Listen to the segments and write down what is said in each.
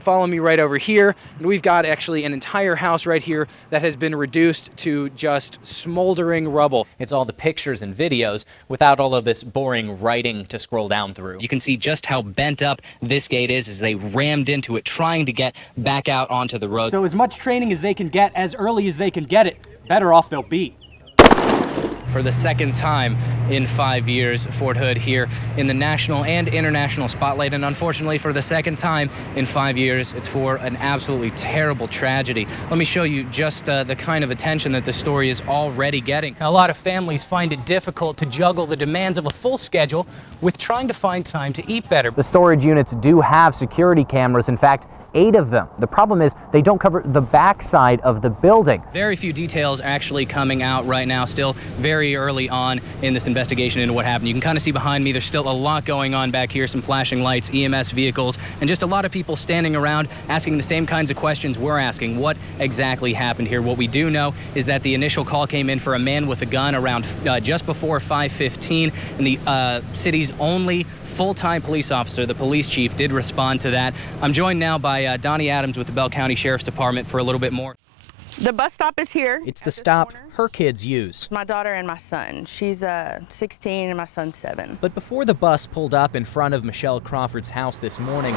Follow me right over here, and we've got actually an entire house right here that has been reduced to just smoldering rubble. It's all the pictures and videos without all of this boring writing to scroll down through. You can see just how bent up this gate is as they rammed into it, trying to get back out onto the road. So as much training as they can get as early as they can get it, better off they'll be. For the second time in 5 years, Fort Hood here in the national and international spotlight, and unfortunately for the second time in 5 years, it's for an absolutely terrible tragedy. Let me show you just the kind of attention that the story is already getting. A lot of families find it difficult to juggle the demands of a full schedule with trying to find time to eat better. The storage units do have security cameras. In fact, 8 of them. The problem is they don't cover the backside of the building. Very few details actually coming out right now, still very early on in this investigation into what happened. You can kind of see behind me there's still a lot going on back here, some flashing lights, EMS vehicles, and just a lot of people standing around asking the same kinds of questions we're asking. What exactly happened here? What we do know is that the initial call came in for a man with a gun around just before 5:15, and the city's only full-time police officer, the police chief, did respond to that. I'm joined now by Donnie Adams with the Bell County Sheriff's Department for a little bit more. The bus stop is here. It's the stop her kids use. My daughter and my son. She's 16 and my son's 7. But before the bus pulled up in front of Michelle Crawford's house this morning,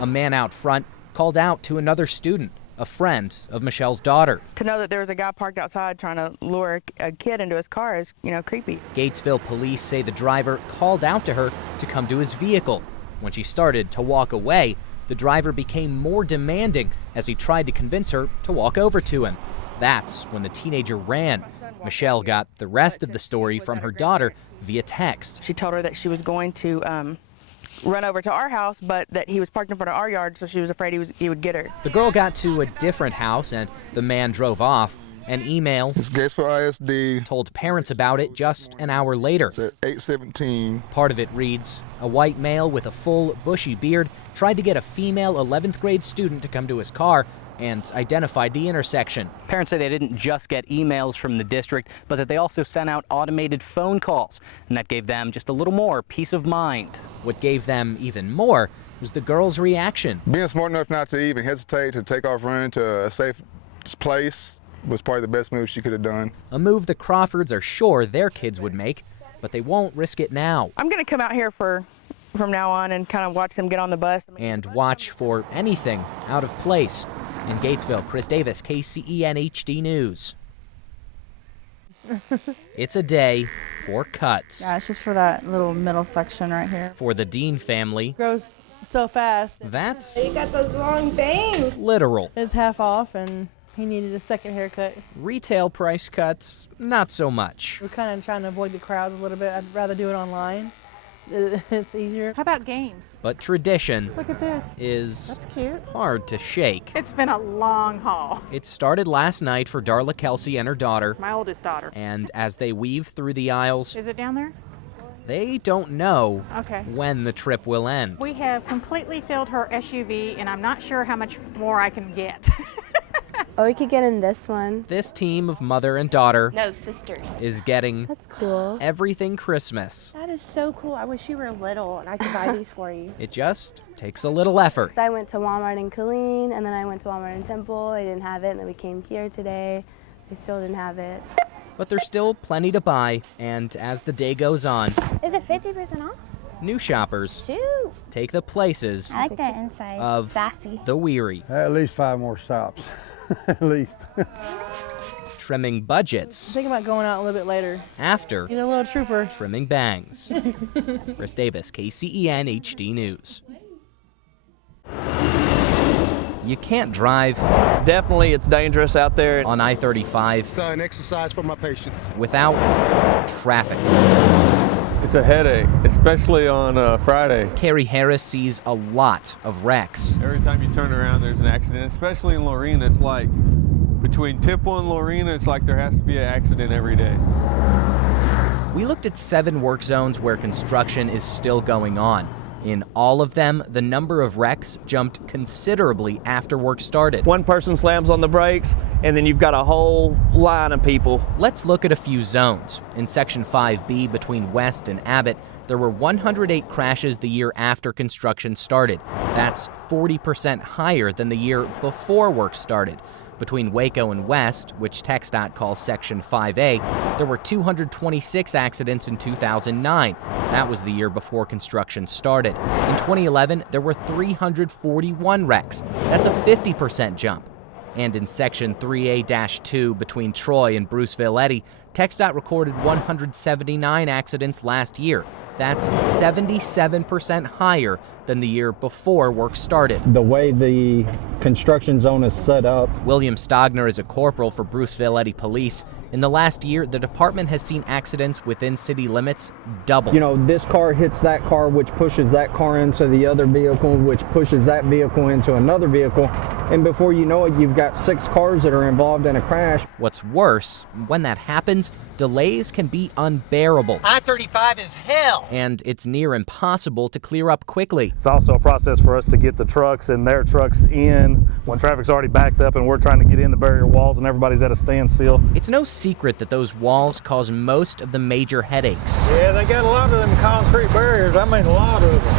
a man out front called out to another student, a friend of Michelle's daughter. To know that there was a guy parked outside trying to lure a kid into his car is, creepy. Gatesville police say the driver called out to her to come to his vehicle. When she started to walk away, the driver became more demanding as he tried to convince her to walk over to him. That's when the teenager ran. Michelle got the rest of the story from her daughter via text. She told her that she was going to run over to our house, but that he was parked in front of our yard, so she was afraid he would get her. The girl got to a different house and the man drove off. An email it's Gatesville ISD told parents about it just an hour later. It's at 8:17. Part of it reads, a white male with a full bushy beard tried to get a female 11th grade student to come to his car and identified the intersection. Parents say they didn't just get emails from the district, but that they also sent out automated phone calls, and that gave them just a little more peace of mind. What gave them even more was the girl's reaction. Being smart enough not to even hesitate to take off running to a safe place was probably the best move she could have done. A move the Crawfords are sure their kids would make, but they won't risk it now. I'm going to come out here from now on and kind of watch them get on the bus. And watch for anything out of place. In Gatesville, Chris Davis, KCEN HD News. It's a day for cuts. Yeah, it's just for that little middle section right here. For the Dean family. It grows so fast. That's You got those long bangs. literal. It's half off and he needed a second haircut. Retail price cuts, not so much. We're kind of trying to avoid the crowds a little bit. I'd rather do it online. It's easier. How about games? But tradition Look at this. is That's cute. hard to shake. It's been a long haul. It started last night for Darla Kelsey and her daughter. My oldest daughter. And as they weave through the aisles, Is it down there? they don't know Okay. when the trip will end. We have completely filled her SUV, and I'm not sure how much more I can get. Or we could get in this one. This team of mother and daughter No, sisters. is getting That's cool. everything Christmas. That is so cool. I wish you were little and I could buy these for you. It just takes a little effort. I went to Walmart in Killeen, and then I went to Walmart in Temple. I didn't have it, and then we came here today. I still didn't have it. But there's still plenty to buy, and as the day goes on, Is it 50% off? new shoppers Shoot. take the places I like that inside. of Sassy. the weary, At least 5 more stops. At least. trimming budgets I'm thinking about going out a little bit later. after Get a little trooper. trimming bangs. Chris Davis, KCEN HD News. You can't drive Definitely, it's dangerous out there. on I-35 It's an exercise for my patients. without traffic. It's a headache, especially on Friday. Carrie Harris sees a lot of wrecks. Every time you turn around, there's an accident, especially in Lorena. It's like, between Temple and Lorena, it's like there has to be an accident every day. We looked at 7 work zones where construction is still going on. In all of them, the number of wrecks jumped considerably after work started. One person slams on the brakes, and then you've got a whole line of people. Let's look at a few zones. In Section 5B between West and Abbott, there were 108 crashes the year after construction started. That's 40% higher than the year before work started. Between Waco and West, which TxDOT calls Section 5A, there were 226 accidents in 2009. That was the year before construction started. In 2011, there were 341 wrecks. That's a 50% jump. And in Section 3A-2 between Troy and Bruceville Eddy, TxDOT recorded 179 accidents last year. That's 77% higher than the year before work started. The way the construction zone is set up. William Stogner is a corporal for Bruceville Eddy Police. In the last year, the department has seen accidents within city limits double. You know, this car hits that car, which pushes that car into the other vehicle, which pushes that vehicle into another vehicle. And before you know it, you've got 6 cars that are involved in a crash. What's worse, when that happens, delays can be unbearable. I-35 is hell! And it's near impossible to clear up quickly. It's also a process for us to get the trucks and their trucks in when traffic's already backed up and we're trying to get in the barrier walls and everybody's at a standstill. It's no secret that those walls cause most of the major headaches. Yeah, they got a lot of them concrete barriers. I mean, a lot of them.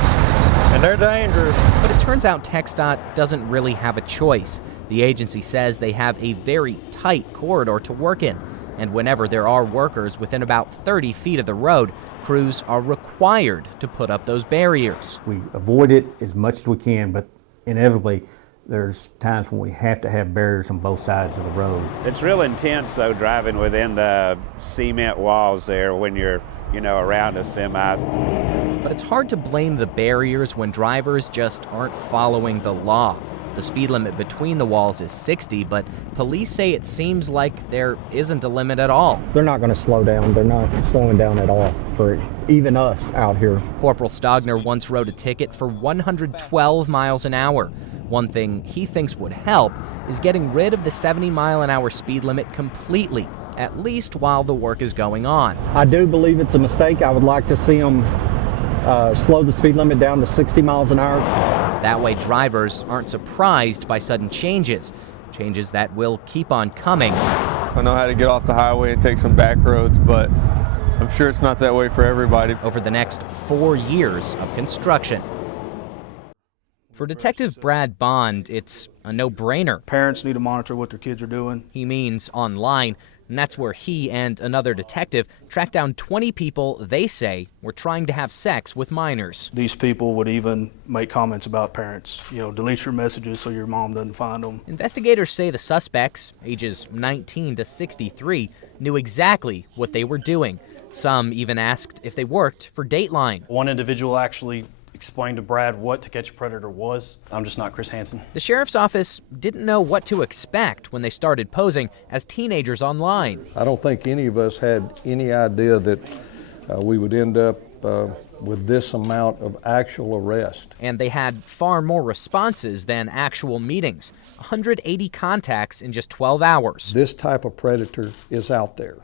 And they're dangerous. But it turns out TxDOT doesn't really have a choice. The agency says they have a very tight corridor to work in. And whenever there are workers within about 30 feet of the road, crews are required to put up those barriers. We avoid it as much as we can, but inevitably there's times when we have to have barriers on both sides of the road. It's real intense though, driving within the cement walls there when you're, around the semis. But it's hard to blame the barriers when drivers just aren't following the law. The speed limit between the walls is 60, but police say it seems like there isn't a limit at all. They're not going to slow down. They're not slowing down at all for even us out here. Corporal Stogner once wrote a ticket for 112 miles an hour. One thing he thinks would help is getting rid of the 70-mile-an-hour speed limit completely, at least while the work is going on. I do believe it's a mistake. I would like to see them slow the speed limit down to 60 miles an hour. That way drivers aren't surprised by sudden changes that will keep on coming. I know how to get off the highway and take some back roads, but I'm sure it's not that way for everybody. Over the next 4 years of construction. For Detective Brad Bond, it's a no-brainer. Parents need to monitor what their kids are doing. He means online, and that's where he and another detective tracked down 20 people they say were trying to have sex with minors. These people would even make comments about parents. Delete your messages so your mom doesn't find them. Investigators say the suspects, ages 19 to 63, knew exactly what they were doing. Some even asked if they worked for Dateline. One individual actually explained to Brad what To Catch a Predator was. I'm just not Chris Hansen. The sheriff's office didn't know what to expect when they started posing as teenagers online. I don't think any of us had any idea that we would end up with this amount of actual arrest. And they had far more responses than actual meetings. 180 contacts in just 12 hours. This type of predator is out there,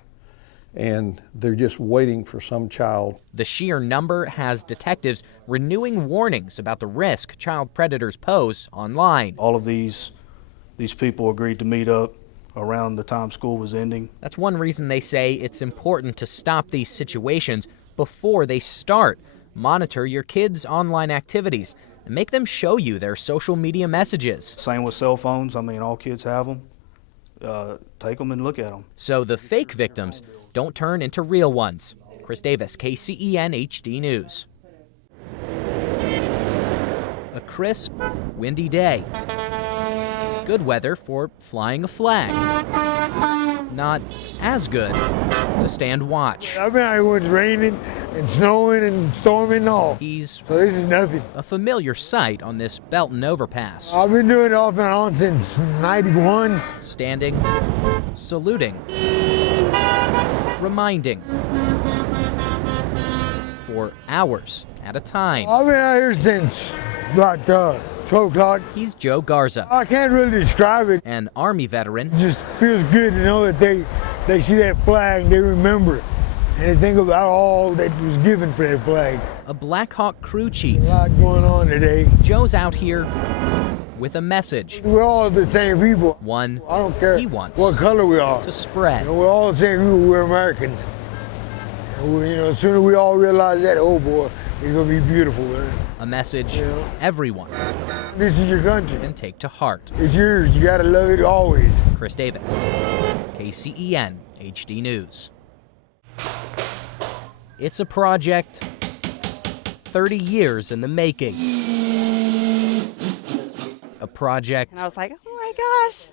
and they're just waiting for some child. The sheer number has detectives renewing warnings about the risk child predators pose online. All of these people agreed to meet up around the time school was ending. That's one reason they say it's important to stop these situations before they start. Monitor your kids' online activities and make them show you their social media messages. Same with cell phones. I mean, all kids have them. Take them and look at them. So the fake victims don't turn into real ones. Chris Davis, KCEN HD News. A crisp, windy day. Good weather for flying a flag. Not as good to stand watch. I've been out here when it's raining and snowing and storming and all. So this is nothing. A familiar sight on this Belton overpass. I've been doing it off and on since '91. Standing, saluting, reminding. For hours at a time. I've been out here since about 12 o'clock. He's Joe Garza. I can't really describe it. An Army veteran. It just feels good to know that they see that flag and they remember it. and to think about all that was given for that flag. A Black Hawk crew chief. A lot going on today. Joe's out here with a message. We're all the same people. One I don't care he wants what color we are to spread. You know, we're all the same people. We're Americans. And we, as soon as we all realize that, oh boy, it's gonna be beautiful, man. A message everyone This is your country. can take to heart. It's yours. You gotta love it always. Chris Davis, KCEN HD News. It's a project 30 years in the making. A project And I was like, oh my gosh.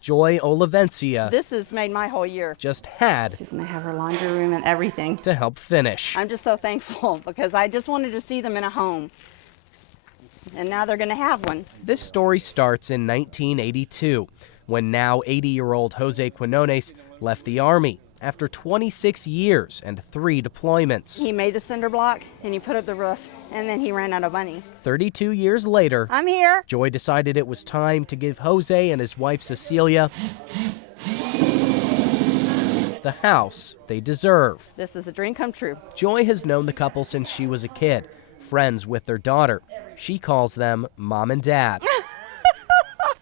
Joy Olivencia This has made my whole year. just had She's going to have her laundry room and everything. to help finish. I'm just so thankful because I just wanted to see them in a home. And now they're going to have one. This story starts in 1982, when now 80-year-old Jose Quinones left the Army after 26 years and 3 deployments. He made the cinder block and he put up the roof and then he ran out of money. 32 years later, I'm here. Joy decided it was time to give Jose and his wife Cecilia the house they deserve. This is a dream come true. Joy has known the couple since she was a kid, friends with their daughter. She calls them Mom and Dad.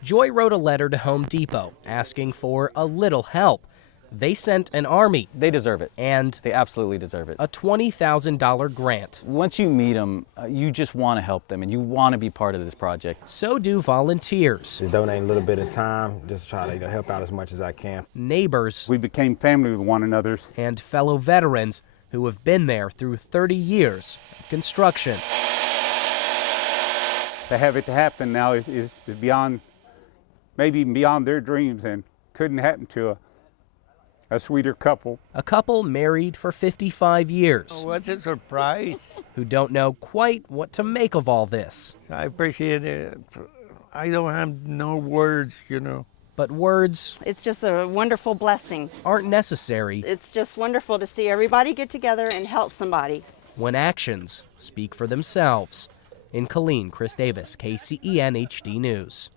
Joy wrote a letter to Home Depot asking for a little help. They sent an army. They deserve it. And they absolutely deserve it. A $20,000 grant. Once you meet them, you just want to help them and you want to be part of this project. So do volunteers. Just donate a little bit of time, just try to help out as much as I can. Neighbors. We became family with one another. And fellow veterans who have been there through 30 years of construction. To have it to happen now is beyond, maybe even beyond their dreams, and couldn't happen to a sweeter couple. A couple married for 55 years. Oh, what's a surprise? Who don't know quite what to make of all this. I appreciate it. I don't have no words, you know. But words, it's just a wonderful blessing, aren't necessary. It's just wonderful to see everybody get together and help somebody. When actions speak for themselves. In Killeen, Chris Davis, KCEN HD News.